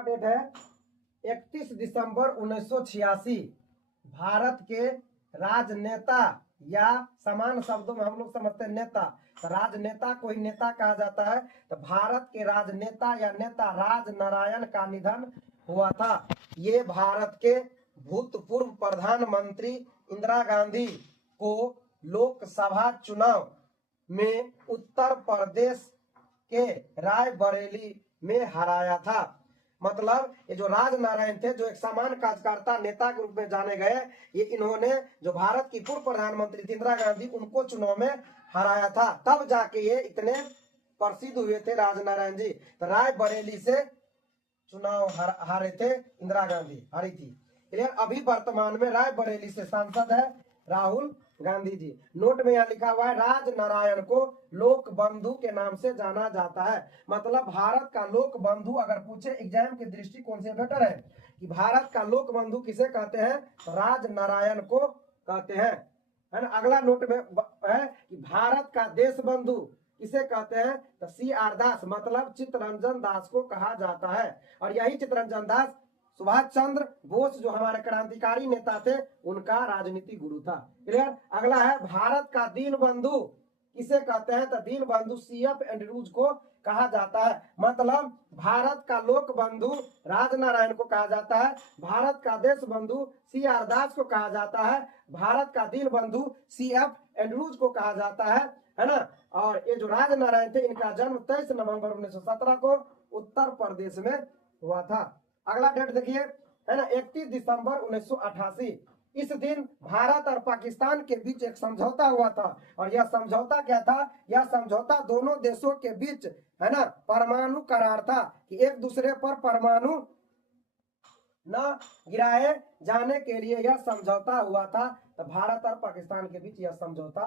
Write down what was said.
Date है 31 दिसंबर 1986। भारत के राजनेता या समान शब्दों में हम लोग समझते हैं नेता, तो राजनेता को ही नेता कहा जाता है। तो भारत के राजनेता या नेता राजनारायण का निधन हुआ था। ये भारत के भूतपूर्व प्रधानमंत्री इंदिरा गांधी को लोकसभा चुनाव में उत्तर प्रदेश के रायबरेली में हराया था। मतलब ये जो राजनारायण थे, जो एक सामान्य कार्यकर्ता नेता के रूप में जाने गए, ये इन्होंने जो भारत की पूर्व प्रधानमंत्री थी इंदिरा गांधी, उनको चुनाव में हराया था। तब जाके ये इतने प्रसिद्ध हुए थे राजनारायण जी। तो रायबरेली से चुनाव हारे थे इंदिरा गांधी, हारी थी। क्लियर। अभी वर्तमान में रायबरेली से सांसद है राहुल गांधी जी। नोट में यहाँ लिखा हुआ है राजनारायण को लोक बंधु के नाम से जाना जाता है। मतलब भारत का लोक बंधु अगर पूछे एग्जाम के दृष्टिकोण से बेटर है कि भारत का लोक बंधु किसे कहते हैं, तो राजनारायण को कहते हैं, है ना। अगला नोट में है कि भारत का देश बंधु किसे कहते हैं, तो CR दास मतलब चित्तरंजन दास को कहा जाता है। और यही चित्तरंजन दास सुभाष चंद्र बोस जो हमारे क्रांतिकारी नेता थे, उनका राजनीतिक गुरु था। क्लियर। अगला है भारत का दीन बंधु किसे कहते हैं, तो दीन बंधु CF एंड्रूज को कहा जाता है। मतलब भारत का लोक बंधु राजनारायण को कहा जाता है, भारत का देश बंधु CR दास को कहा जाता है, भारत का दीन बंधु CF एंड्रूज को कहा जाता है ना। और ये जो राजनारायण थे, इनका जन्म 23 नवंबर 1917 को उत्तर प्रदेश में हुआ था। अगला डेट देखिए, है ना, 31 दिसंबर 1988। इस दिन भारत और पाकिस्तान के बीच एक समझौता हुआ था। और यह समझौता क्या था, यह समझौता दोनों देशों के बीच, है ना, परमाणु करार था कि एक दूसरे पर परमाणु न गिराए जाने के लिए यह समझौता हुआ था। तो भारत और पाकिस्तान के बीच यह समझौता